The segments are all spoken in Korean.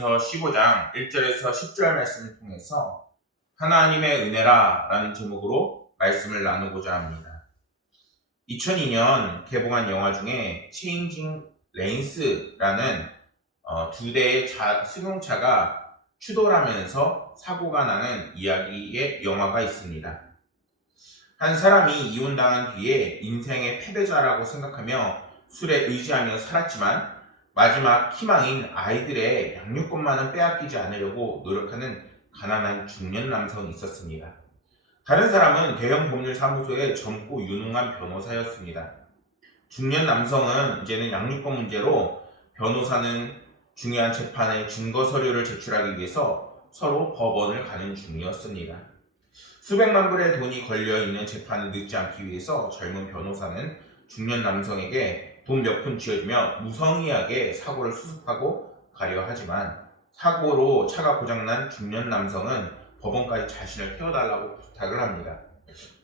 고린도전서 15장 1절에서 10절 말씀을 통해서 하나님의 은혜라 라는 제목으로 말씀을 나누고자 합니다. 2002년 개봉한 영화 중에 체인징 레인스라는 두 대의 승용차가 추돌하면서 사고가 나는 이야기의 영화가 있습니다. 한 사람이 이혼당한 뒤에 인생의 패배자라고 생각하며 술에 의지하며 살았지만 마지막 희망인 아이들의 양육권만은 빼앗기지 않으려고 노력하는 가난한 중년 남성이 있었습니다. 다른 사람은 대형 법률사무소의 젊고 유능한 변호사였습니다. 중년 남성은 이제는 양육권 문제로 변호사는 중요한 재판의 증거 서류를 제출하기 위해서 서로 법원을 가는 중이었습니다. 수백만 불의 돈이 걸려있는 재판을 늦지 않기 위해서 젊은 변호사는 중년 남성에게 돈 몇 푼 쥐어주며 무성의하게 사고를 수습하고 가려 하지만 사고로 차가 고장난 중년 남성은 법원까지 자신을 태워달라고 부탁을 합니다.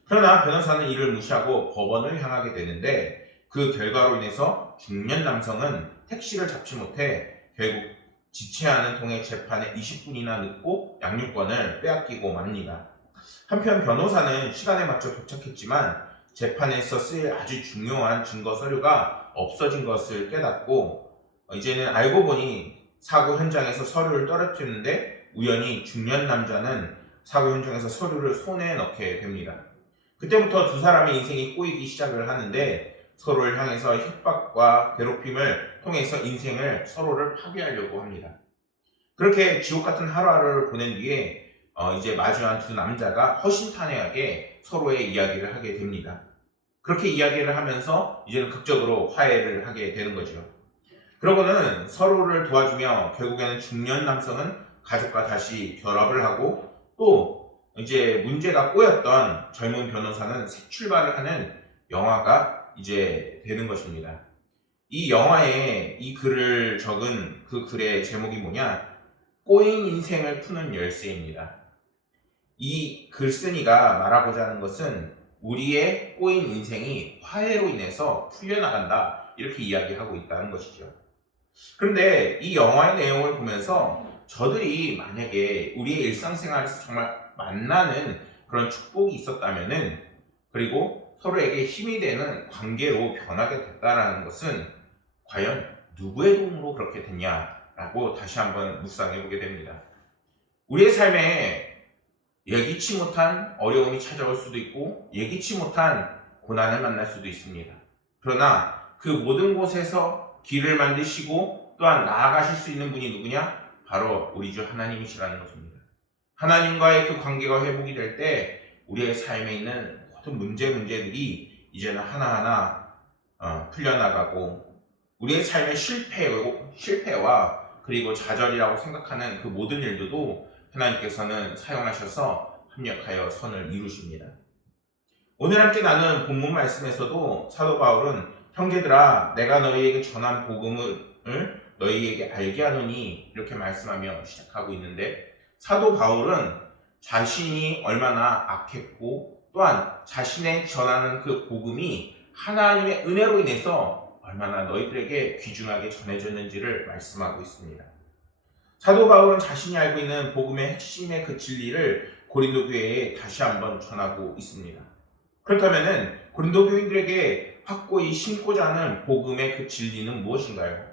그러나 변호사는 이를 무시하고 법원을 향하게 되는데 그 결과로 인해서 중년 남성은 택시를 잡지 못해 결국 지체하는 통해 재판에 20분이나 늦고 양육권을 빼앗기고 맙니다. 한편 변호사는 시간에 맞춰 도착했지만 재판에서 쓰일 아주 중요한 증거 서류가 없어진 것을 깨닫고 이제는 알고 보니 사고 현장에서 서류를 떨어뜨렸는데 우연히 중년 남자는 사고 현장에서 서류를 손에 넣게 됩니다. 그때부터 두 사람의 인생이 꼬이기 시작을 하는데 서로를 향해서 협박과 괴롭힘을 통해서 인생을 서로를 파괴하려고 합니다. 그렇게 지옥 같은 하루하루를 보낸 뒤에 이제 마주한 두 남자가 허심탄회하게 서로의 이야기를 하게 됩니다. 그렇게 이야기를 하면서 이제는 극적으로 화해를 하게 되는 거죠. 그러고는 서로를 도와주며 결국에는 중년 남성은 가족과 다시 결합을 하고 또 이제 문제가 꼬였던 젊은 변호사는 새 출발을 하는 영화가 이제 되는 것입니다. 이 영화에 이 글을 적은 그 글의 제목이 뭐냐? 꼬인 인생을 푸는 열쇠입니다. 이 글쓴이가 말하고자 하는 것은 우리의 꼬인 인생이 화해로 인해서 풀려나간다 이렇게 이야기하고 있다는 것이죠. 그런데 이 영화의 내용을 보면서 저들이 만약에 우리의 일상생활에서 정말 만나는 그런 축복이 있었다면은 그리고 서로에게 힘이 되는 관계로 변하게 됐다라는 것은 과연 누구의 도움으로 그렇게 됐냐라고 다시 한번 묵상해 보게 됩니다. 우리의 삶에 예기치 못한 어려움이 찾아올 수도 있고 예기치 못한 고난을 만날 수도 있습니다. 그러나 그 모든 곳에서 길을 만드시고 또한 나아가실 수 있는 분이 누구냐? 바로 우리 주 하나님이시라는 것입니다. 하나님과의 그 관계가 회복이 될 때 우리의 삶에 있는 모든 문제들이 이제는 하나하나 풀려나가고 우리의 삶의 실패와 그리고 좌절이라고 생각하는 그 모든 일들도 하나님께서는 사용하셔서 합력하여 선을 이루십니다. 오늘 함께 나눈 본문 말씀에서도 사도 바울은 형제들아 내가 너희에게 전한 복음을 너희에게 알게 하노니 이렇게 말씀하며 시작하고 있는데 사도 바울은 자신이 얼마나 악했고 또한 자신의 전하는 그 복음이 하나님의 은혜로 인해서 얼마나 너희들에게 귀중하게 전해졌는지를 말씀하고 있습니다. 사도 바울은 자신이 알고 있는 복음의 핵심의 그 진리를 고린도 교회에 다시 한번 전하고 있습니다. 그렇다면 고린도 교인들에게 확고히 심고자 하는 복음의 그 진리는 무엇인가요?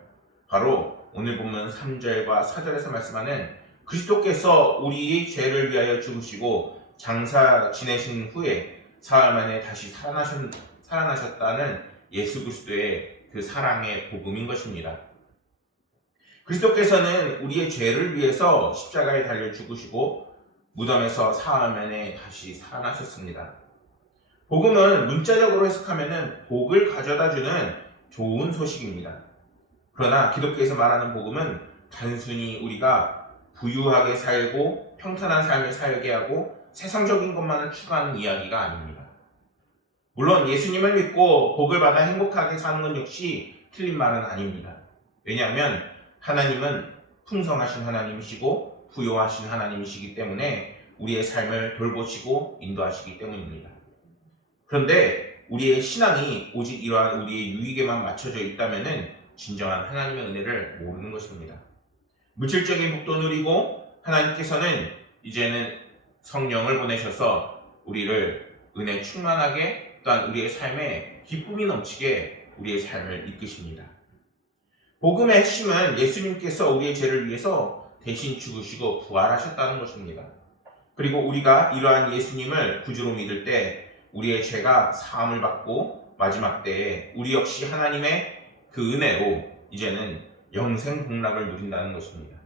바로 오늘 본문 3절과 4절에서 말씀하는 그리스도께서 우리의 죄를 위하여 죽으시고 장사 지내신 후에 사흘 만에 다시 살아나셨다는 예수 그리스도의 그 사랑의 복음인 것입니다. 그리스도께서는 우리의 죄를 위해서 십자가에 달려 죽으시고 무덤에서 사흘 만에 다시 살아나셨습니다. 복음은 문자적으로 해석하면 복을 가져다주는 좋은 소식입니다. 그러나 기독교에서 말하는 복음은 단순히 우리가 부유하게 살고 평탄한 삶을 살게 하고 세상적인 것만을 추구하는 이야기가 아닙니다. 물론 예수님을 믿고 복을 받아 행복하게 사는 것 역시 틀린 말은 아닙니다. 왜냐하면 하나님은 풍성하신 하나님이시고 부요하신 하나님이시기 때문에 우리의 삶을 돌보시고 인도하시기 때문입니다. 그런데 우리의 신앙이 오직 이러한 우리의 유익에만 맞춰져 있다면 진정한 하나님의 은혜를 모르는 것입니다. 물질적인 복도 누리고 하나님께서는 이제는 성령을 보내셔서 우리를 은혜 충만하게 또한 우리의 삶에 기쁨이 넘치게 우리의 삶을 이끄십니다. 복음의 핵심은 예수님께서 우리의 죄를 위해서 대신 죽으시고 부활하셨다는 것입니다. 그리고 우리가 이러한 예수님을 구주로 믿을 때 우리의 죄가 사함을 받고 마지막 때에 우리 역시 하나님의 그 은혜로 이제는 영생 복락을 누린다는 것입니다.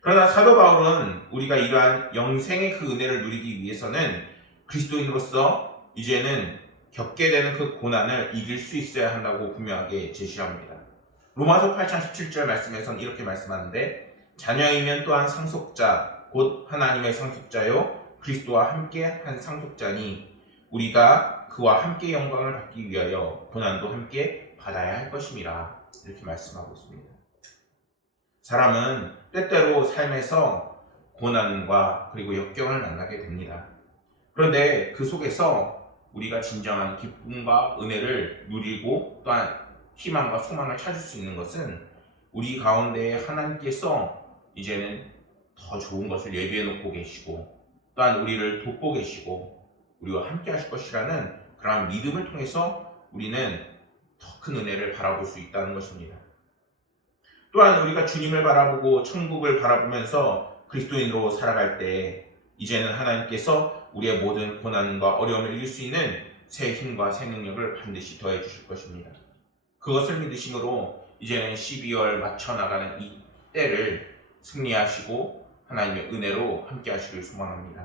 그러나 사도 바울은 우리가 이러한 영생의 그 은혜를 누리기 위해서는 그리스도인으로서 이제는 겪게 되는 그 고난을 이길 수 있어야 한다고 분명하게 제시합니다. 로마서 8장 17절 말씀에서는 이렇게 말씀하는데 자녀이면 또한 상속자 곧 하나님의 상속자요 그리스도와 함께 한 상속자니 우리가 그와 함께 영광을 받기 위하여 고난도 함께 받아야 할 것임이라 이렇게 말씀하고 있습니다. 사람은 때때로 삶에서 고난과 그리고 역경을 만나게 됩니다. 그런데 그 속에서 우리가 진정한 기쁨과 은혜를 누리고 또한 희망과 소망을 찾을 수 있는 것은 우리 가운데 하나님께서 이제는 더 좋은 것을 예비해 놓고 계시고 또한 우리를 돕고 계시고 우리와 함께 하실 것이라는 그러한 믿음을 통해서 우리는 더 큰 은혜를 바라볼 수 있다는 것입니다. 또한 우리가 주님을 바라보고 천국을 바라보면서 그리스도인으로 살아갈 때 이제는 하나님께서 우리의 모든 고난과 어려움을 이길 수 있는 새 힘과 새 능력을 반드시 더해 주실 것입니다. 그것을 믿으심으로 이제는 12월 맞춰 나가는 이 때를 승리하시고 하나님의 은혜로 함께 하시길 소망합니다.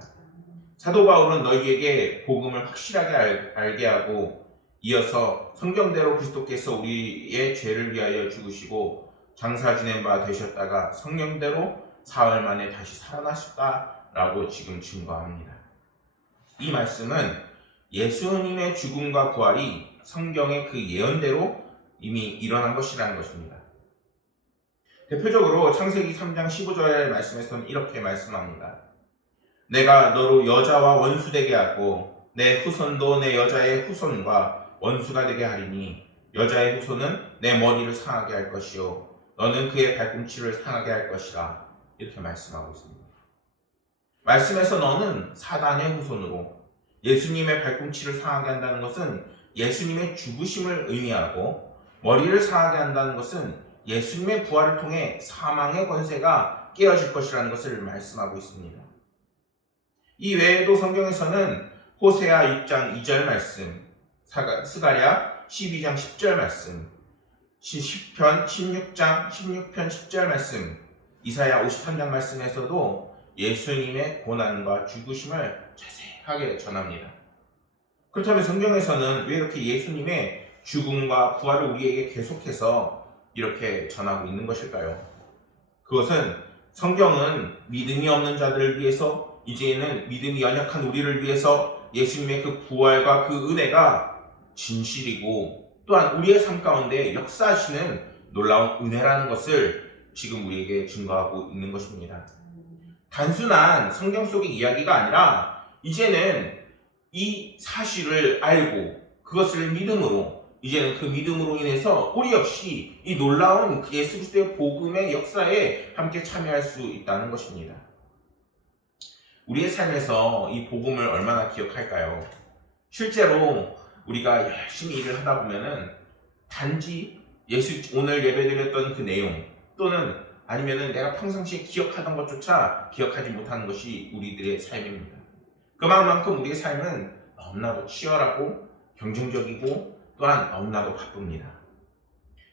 사도 바울은 너희에게 복음을 확실하게 알게 하고 이어서 성경대로 그리스도께서 우리의 죄를 위하여 죽으시고 장사 지낸 바 되셨다가 성령대로 사흘 만에 다시 살아나셨다라고 지금 증거합니다. 이 말씀은 예수님의 죽음과 부활이 성경의 그 예언대로 이미 일어난 것이라는 것입니다. 대표적으로 창세기 3장 15절 말씀에서는 이렇게 말씀합니다. 내가 너로 여자와 원수되게 하고 내 후손도 내 여자의 후손과 원수가 되게 하리니 여자의 후손은 내 머리를 상하게 할 것이요 너는 그의 발꿈치를 상하게 할 것이라 이렇게 말씀하고 있습니다. 말씀에서 너는 사단의 후손으로 예수님의 발꿈치를 상하게 한다는 것은 예수님의 죽으심을 의미하고 머리를 상하게 한다는 것은 예수님의 부활을 통해 사망의 권세가 깨어질 것이라는 것을 말씀하고 있습니다. 이 외에도 성경에서는 호세아 6장 2절 말씀, 스가랴 12장 10절 말씀, 시편 16편 10절 말씀, 이사야 53장 말씀에서도 예수님의 고난과 죽으심을 자세하게 전합니다. 그렇다면 성경에서는 왜 이렇게 예수님의 죽음과 부활을 우리에게 계속해서 이렇게 전하고 있는 것일까요? 그것은 성경은 믿음이 없는 자들을 위해서 이제는 믿음이 연약한 우리를 위해서 예수님의 그 부활과 그 은혜가 진실이고 또한 우리의 삶 가운데 역사하시는 놀라운 은혜라는 것을 지금 우리에게 증거하고 있는 것입니다. 단순한 성경 속의 이야기가 아니라 이제는 이 사실을 알고 그것을 믿음으로 이제는 그 믿음으로 인해서 우리 역시 이 놀라운 예수 그리스도의 복음의 역사에 함께 참여할 수 있다는 것입니다. 우리의 삶에서 이 복음을 얼마나 기억할까요? 실제로 우리가 열심히 일을 하다 보면은 단지 오늘 예배드렸던 그 내용 또는 아니면은 내가 평상시에 기억하던 것조차 기억하지 못하는 것이 우리들의 삶입니다. 그만큼 우리의 삶은 너무나도 치열하고 경쟁적이고 또한 너무나도 바쁩니다.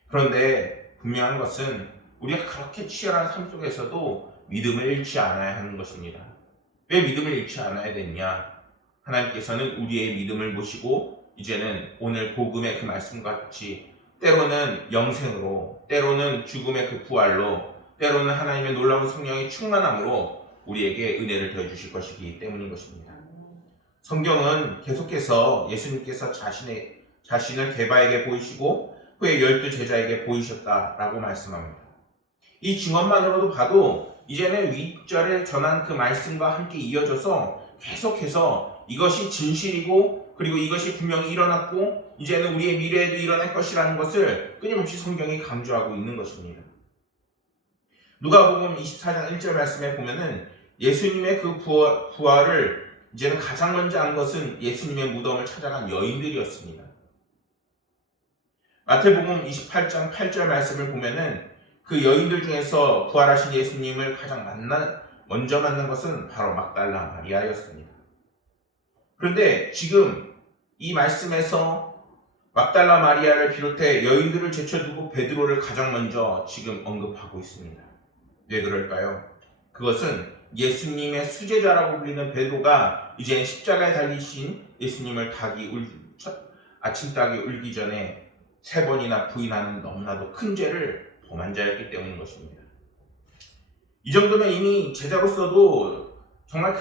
그런데 분명한 것은 우리가 그렇게 치열한 삶 속에서도 믿음을 잃지 않아야 하는 것입니다. 왜 믿음을 잃지 않아야 되느냐? 하나님께서는 우리의 믿음을 보시고 이제는 오늘 복음의 그 말씀과 같이 때로는 영생으로, 때로는 죽음의 그 부활로, 때로는 하나님의 놀라운 성령의 충만함으로 우리에게 은혜를 더해 주실 것이기 때문인 것입니다. 성경은 계속해서 예수님께서 자신을 게바에게 보이시고 후에 12 제자에게 보이셨다라고 말씀합니다. 이 증언만으로도 봐도 이제는 윗절에 전한 그 말씀과 함께 이어져서 계속해서 이것이 진실이고 그리고 이것이 분명히 일어났고 이제는 우리의 미래에도 일어날 것이라는 것을 끊임없이 성경이 강조하고 있는 것입니다. 누가복음 24장 1절 말씀에 보면은 예수님의 그 부활을 이제는 가장 먼저 한 것은 예수님의 무덤을 찾아간 여인들이었습니다. 마태복음 28장 8절 말씀을 보면은 그 여인들 중에서 부활하신 예수님을 가장 먼저 만난 것은 바로 막달라 마리아였습니다. 그런데 지금 이 말씀에서 막달라 마리아를 비롯해 여인들을 제쳐두고 베드로를 가장 먼저 지금 언급하고 있습니다. 왜 그럴까요? 그것은 예수님의 수제자라고 불리는 베드로가 이제는 십자가에 달리신 예수님을 아침 닭이 울기 전에 3번이나 부인하는 너무나도 큰 죄를 범한 자였기 때문인 것입니다. 이 정도면 이미 제자로서도 정말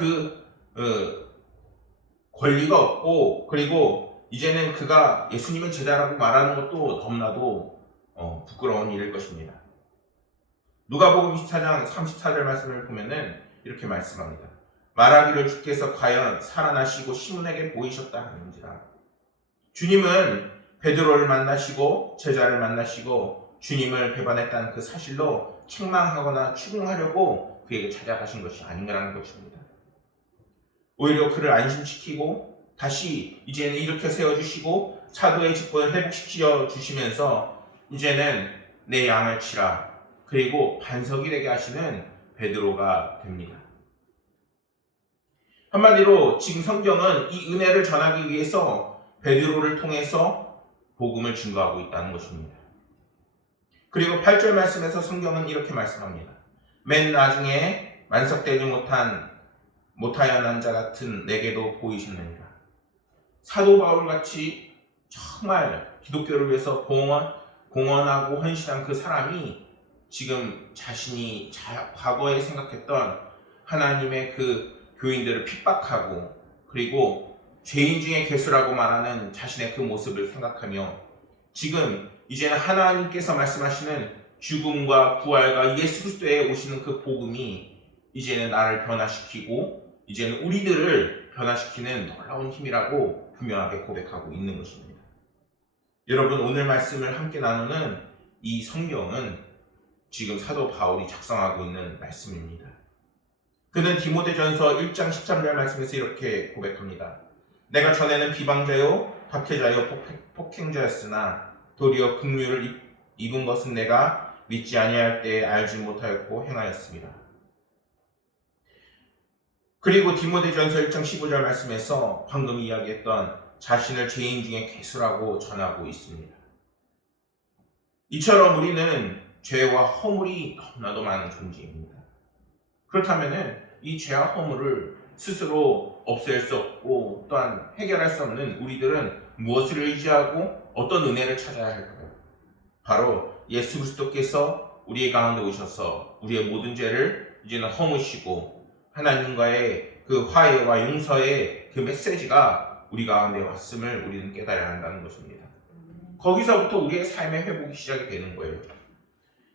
권리가 없고, 그리고 이제는 그가 예수님의 제자라고 말하는 것도 너무나도 부끄러운 일일 것입니다. 누가복음 24장 34절 말씀을 보면은 이렇게 말씀합니다. 말하기를 주께서 과연 살아나시고 시몬에게 보이셨다 하는지라. 주님은 베드로를 만나시고 제자를 만나시고 주님을 배반했다는 그 사실로 책망하거나 추궁하려고 그에게 찾아가신 것이 아닌가라는 것입니다. 오히려 그를 안심시키고 다시 이제는 일으켜 세워주시고 사도의 직분을 회복시켜 주시면서 이제는 내 양을 치라, 그리고 반석이 되게 하시는 베드로가 됩니다. 한마디로 지금 성경은 이 은혜를 전하기 위해서 베드로를 통해서 복음을 증거하고 있다는 것입니다. 그리고 8절 말씀에서 성경은 이렇게 말씀합니다. 맨 나중에 만석되지 못하여 난 자 같은 내게도 보이시느니라. 사도 바울같이 정말 기독교를 위해서 공헌하고 헌신한 그 사람이 지금 자신이 과거에 생각했던 하나님의 그 교인들을 핍박하고, 그리고 죄인 중에 괴수라고 말하는 자신의 그 모습을 생각하며 지금 이제는 하나님께서 말씀하시는 죽음과 부활과 예수 그리스도에 오시는 그 복음이 이제는 나를 변화시키고 이제는 우리들을 변화시키는 놀라운 힘이라고 분명하게 고백하고 있는 것입니다. 여러분, 오늘 말씀을 함께 나누는 이 성경은 지금 사도 바울이 작성하고 있는 말씀입니다. 그는 디모데전서 1장 13절 말씀에서 이렇게 고백합니다. 내가 전에는 비방자요 박해자요 폭행자였으나 도리어 긍휼을 입은 것은 내가 믿지 아니할 때에 알지 못하였고 행하였습니다. 그리고 디모데전서 1장 15절 말씀에서 방금 이야기했던 자신을 죄인 중에 괴수라고 전하고 있습니다. 이처럼 우리는 죄와 허물이 너무나도 많은 존재입니다. 그렇다면 이 죄와 허물을 스스로 없앨 수 없고 또한 해결할 수 없는 우리들은 무엇을 의지하고 어떤 은혜를 찾아야 할까요? 바로 예수 그리스도께서 우리 가운데 오셔서 우리의 모든 죄를 이제는 허무시고 하나님과의 그 화해와 용서의 그 메시지가 우리 가운데 왔음을 우리는 깨달아야 한다는 것입니다. 거기서부터 우리의 삶의 회복이 시작이 되는 거예요.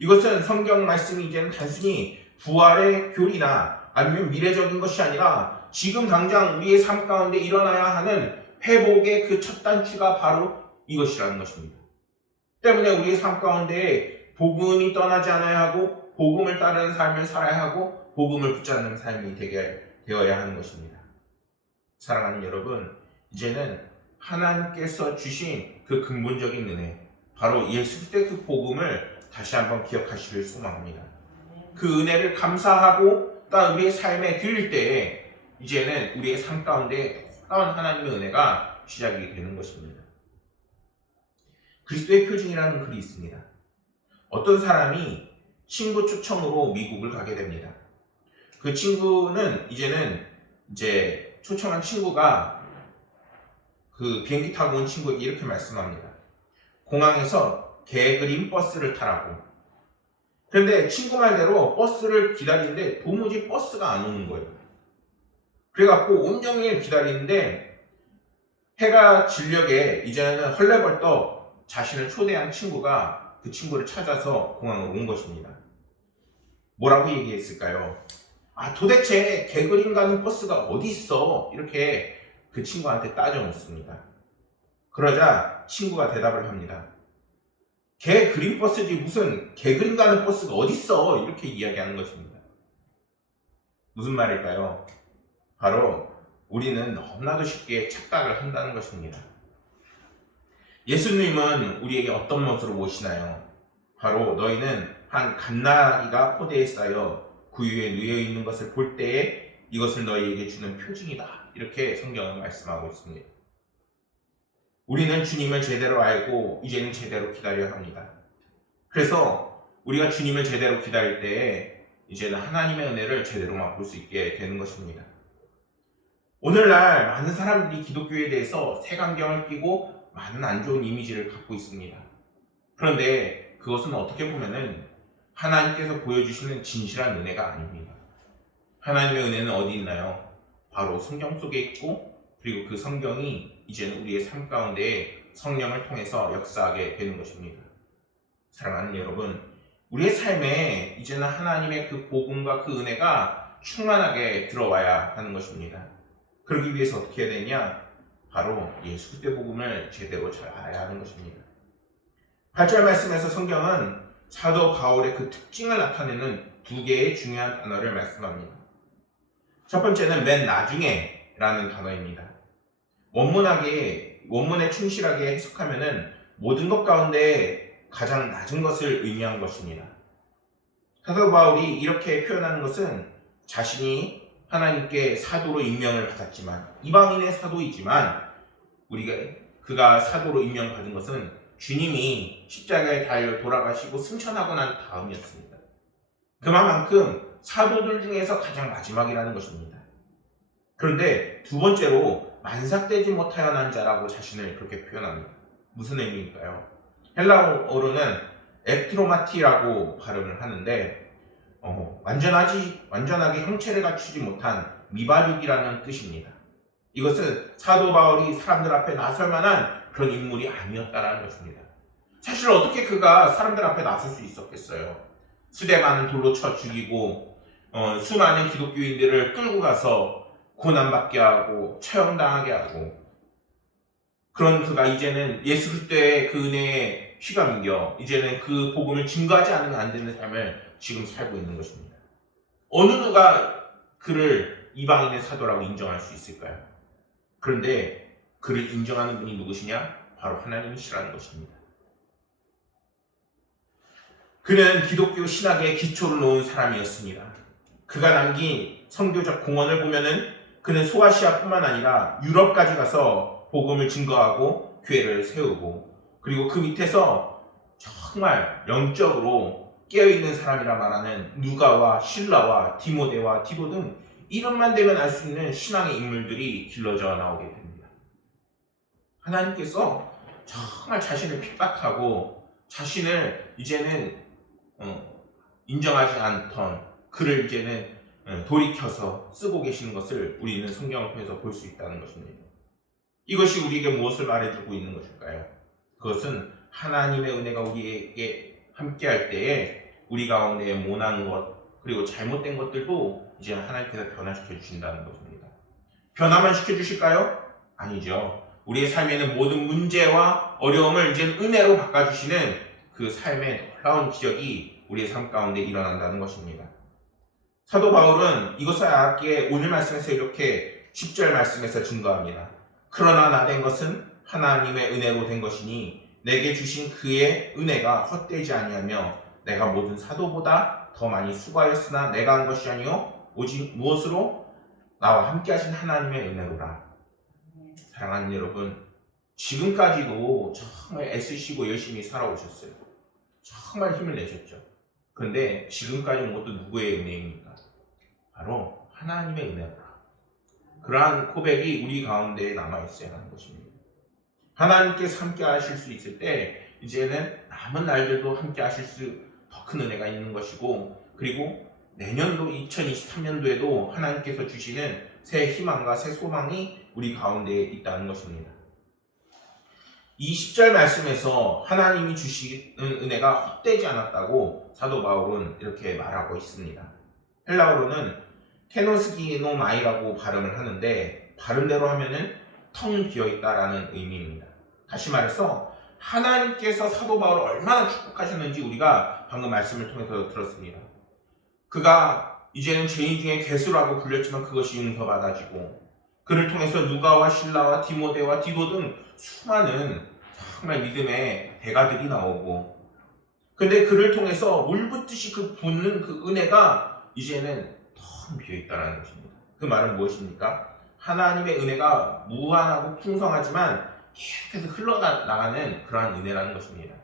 이것은 성경 말씀이 이제는 단순히 부활의 교리나 아니면 미래적인 것이 아니라 지금 당장 우리의 삶 가운데 일어나야 하는 회복의 그 첫 단추가 바로 이것이라는 것입니다. 때문에 우리의 삶 가운데 복음이 떠나지 않아야 하고 복음을 따르는 삶을 살아야 하고 복음을 붙잡는 삶이 되어야 하는 것입니다. 사랑하는 여러분, 이제는 하나님께서 주신 그 근본적인 은혜, 바로 예수 그리스도의 그 복음을 다시 한번 기억하시길 소망합니다. 그 은혜를 감사하고 또 우리의 삶에 드릴 때에 이제는 우리의 삶 가운데 놀라운 하나님의 은혜가 시작이 되는 것입니다. 그리스도의 표징이라는 글이 있습니다. 어떤 사람이 친구 초청으로 미국을 가게 됩니다. 그 친구는 이제는 초청한 친구가 그 비행기 타고 온 친구에게 이렇게 말씀합니다. 공항에서 개 그린 버스를 타라고. 그런데 친구 말대로 버스를 기다리는데 도무지 버스가 안 오는 거예요. 그래갖고 온종일 기다리는데 해가 질녘에 이제는 헐레벌떡 자신을 초대한 친구가 그 친구를 찾아서 공항으로 온 것입니다. 뭐라고 얘기했을까요? 도대체 개 그림 가는 버스가 어디 있어? 이렇게 그 친구한테 따져 묻습니다. 그러자 친구가 대답을 합니다. 개 그림 버스지 무슨 개 그림 가는 버스가 어딨어, 이렇게 이야기하는 것입니다. 무슨 말일까요? 바로 우리는 너무나도 쉽게 착각을 한다는 것입니다. 예수님은 우리에게 어떤 것으로 모시나요? 바로 너희는 한 갓나귀가 포대에 쌓여 구유에 누워 있는 것을 볼 때에 이것을 너희에게 주는 표징이다, 이렇게 성경은 말씀하고 있습니다. 우리는 주님을 제대로 알고 이제는 제대로 기다려야 합니다. 그래서 우리가 주님을 제대로 기다릴 때에 이제는 하나님의 은혜를 제대로 맛볼 수 있게 되는 것입니다. 오늘날 많은 사람들이 기독교에 대해서 색안경을 끼고 많은 안 좋은 이미지를 갖고 있습니다. 그런데 그것은 어떻게 보면은 하나님께서 보여주시는 진실한 은혜가 아닙니다. 하나님의 은혜는 어디 있나요? 바로 성경 속에 있고, 그리고 그 성경이 이제는 우리의 삶 가운데 성령을 통해서 역사하게 되는 것입니다. 사랑하는 여러분, 우리의 삶에 이제는 하나님의 그 복음과 그 은혜가 충만하게 들어와야 하는 것입니다. 그러기 위해서 어떻게 해야 되냐? 바로 예수 그리스도의 복음을 제대로 잘 알아야 하는 것입니다. 8절 말씀에서 성경은 사도 바울의 그 특징을 나타내는 두 개의 중요한 단어를 말씀합니다. 첫 번째는 맨 나중에 라는 단어입니다. 원문에 충실하게 해석하면은 모든 것 가운데 가장 낮은 것을 의미한 것입니다. 사도 바울이 이렇게 표현하는 것은 자신이 하나님께 사도로 임명을 받았지만, 이방인의 사도이지만 그가 사도로 임명받은 것은 주님이 십자가에 달려 돌아가시고 승천하고 난 다음이었습니다. 그만큼 사도들 중에서 가장 마지막이라는 것입니다. 그런데 두 번째로 만삭되지 못하여 난 자라고 자신을 그렇게 표현합니다. 무슨 의미일까요? 헬라어로는 에프트로마티라고 발음을 하는데 완전하게 형체를 갖추지 못한 미바륙이라는 뜻입니다. 이것은 사도 바울이 사람들 앞에 나설 만한 그런 인물이 아니었다라는 것입니다. 사실 어떻게 그가 사람들 앞에 나설 수 있었겠어요? 수대많은 돌로 쳐 죽이고 수많은 기독교인들을 끌고 가서 고난받게 하고 처형당하게 하고, 그런 그가 이제는 예수 그리스도의 그 은혜에 휘감겨 이제는 그 복음을 증거하지 않으면 안 되는 삶을 지금 살고 있는 것입니다. 어느 누가 그를 이방인의 사도라고 인정할 수 있을까요? 그런데 그를 인정하는 분이 누구시냐? 바로 하나님이시라는 것입니다. 그는 기독교 신학의 기초를 놓은 사람이었습니다. 그가 남긴 선교적 공헌을 보면은 그는 소아시아뿐만 아니라 유럽까지 가서 복음을 증거하고 교회를 세우고, 그리고 그 밑에서 정말 영적으로 깨어있는 사람이라 말하는 누가와 실라와 디모데와 디도 등 이름만 대면 알 수 있는 신앙의 인물들이 길러져 나오게 됩니다. 하나님께서 정말 자신을 핍박하고 자신을 이제는 인정하지 않던 그를 이제는 돌이켜서 쓰고 계시는 것을 우리는 성경을 통해서 볼 수 있다는 것입니다. 이것이 우리에게 무엇을 말해주고 있는 것일까요? 그것은 하나님의 은혜가 우리에게 함께할 때에 우리 가운데 모난 것, 그리고 잘못된 것들도 이제 하나님께서 변화시켜 주신다는 것입니다. 변화만 시켜주실까요? 아니죠. 우리의 삶에는 모든 문제와 어려움을 이제 은혜로 바꿔주시는 그 삶의 놀라운 기적이 우리의 삶 가운데 일어난다는 것입니다. 사도 바울은 이것을 알았기에 오늘 말씀에서 이렇게 10절 말씀에서 증거합니다. 그러나 나 된 것은 하나님의 은혜로 된 것이니 내게 주신 그의 은혜가 헛되지 아니하며 내가 모든 사도보다 더 많이 수고하였으나 내가 한 것이 아니요 오직 무엇으로? 나와 함께 하신 하나님의 은혜로라. 사랑하는 여러분, 지금까지도 정말 애쓰시고 열심히 살아오셨어요. 정말 힘을 내셨죠. 그런데 지금까지 온 것도 누구의 은혜입니까? 바로 하나님의 은혜로라. 그러한 고백이 우리 가운데에 남아있어야 하는 것입니다. 하나님께서 함께 하실 수 있을 때 이제는 남은 날들도 함께 하실 수 더 큰 은혜가 있는 것이고, 그리고 내년도 2023년도에도 하나님께서 주시는 새 희망과 새 소망이 우리 가운데에 있다는 것입니다. 이 10절 말씀에서 하나님이 주시는 은혜가 헛되지 않았다고 사도 바울은 이렇게 말하고 있습니다. 헬라어로는 케노스기노마이라고 발음을 하는데 발음대로 하면은 텅 비어있다라는 의미입니다. 다시 말해서 하나님께서 사도 바울을 얼마나 축복하셨는지 우리가 방금 말씀을 통해서 들었습니다. 그가 이제는 죄인 중에 괴수라고 불렸지만 그것이 용서받아지고, 그를 통해서 누가와 실라와 디모데와 디도 등 수많은 정말 믿음의 대가들이 나오고, 근데 그를 통해서 물붓듯이 그 붓는 그 은혜가 이제는 텅 비어있다는 것입니다. 그 말은 무엇입니까? 하나님의 은혜가 무한하고 풍성하지만 계속해서 흘러나가는 그러한 은혜라는 것입니다.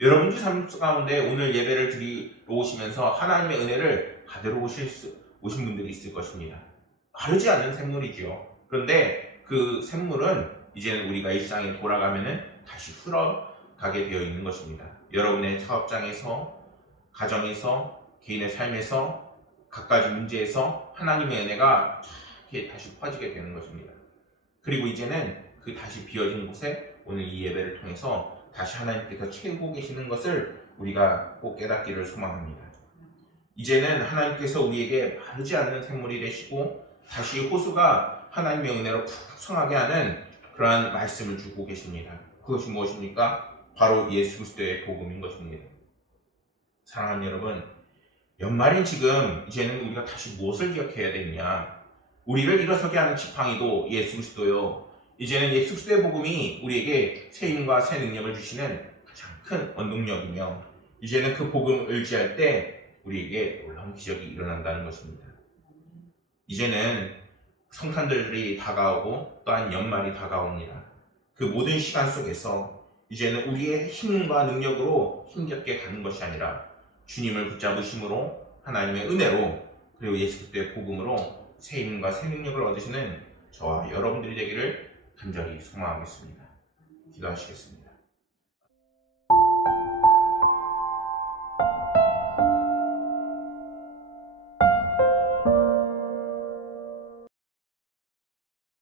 여러분들 삶 가운데 오늘 예배를 드리러 오시면서 하나님의 은혜를 받으러 오신 분들이 있을 것입니다. 마르지 않는 샘물이지요. 그런데 그 샘물은 이제는 우리가 일상에 돌아가면은 다시 흘러가게 되어 있는 것입니다. 여러분의 사업장에서, 가정에서, 개인의 삶에서, 각가지 문제에서 하나님의 은혜가 이렇게 다시 퍼지게 되는 것입니다. 그리고 이제는 그 다시 비어진 곳에 오늘 이 예배를 통해서 다시 하나님께서 채우고 계시는 것을 우리가 꼭 깨닫기를 소망합니다. 이제는 하나님께서 우리에게 마르지 않는 샘물이 되시고 다시 호수가 하나님의 은혜로 풍성하게 하는 그러한 말씀을 주고 계십니다. 그것이 무엇입니까? 바로 예수 그리스도의 복음인 것입니다. 사랑하는 여러분, 연말인 지금 이제는 우리가 다시 무엇을 기억해야 되느냐? 우리를 일어서게 하는 지팡이도 예수 그리스도요. 이제는 예수 그리스도의 복음이 우리에게 새 힘과 새 능력을 주시는 가장 큰 원동력이며, 이제는 그 복음을 의지할 때 우리에게 놀라운 기적이 일어난다는 것입니다. 이제는 성탄절이 다가오고 또한 연말이 다가옵니다. 그 모든 시간 속에서 이제는 우리의 힘과 능력으로 힘겹게 가는 것이 아니라 주님을 붙잡으심으로, 하나님의 은혜로, 그리고 예수 그리스도의 복음으로 새 힘과 새 능력을 얻으시는 저와 여러분들이 되기를 간절히 소망하겠습니다. 기도하시겠습니다.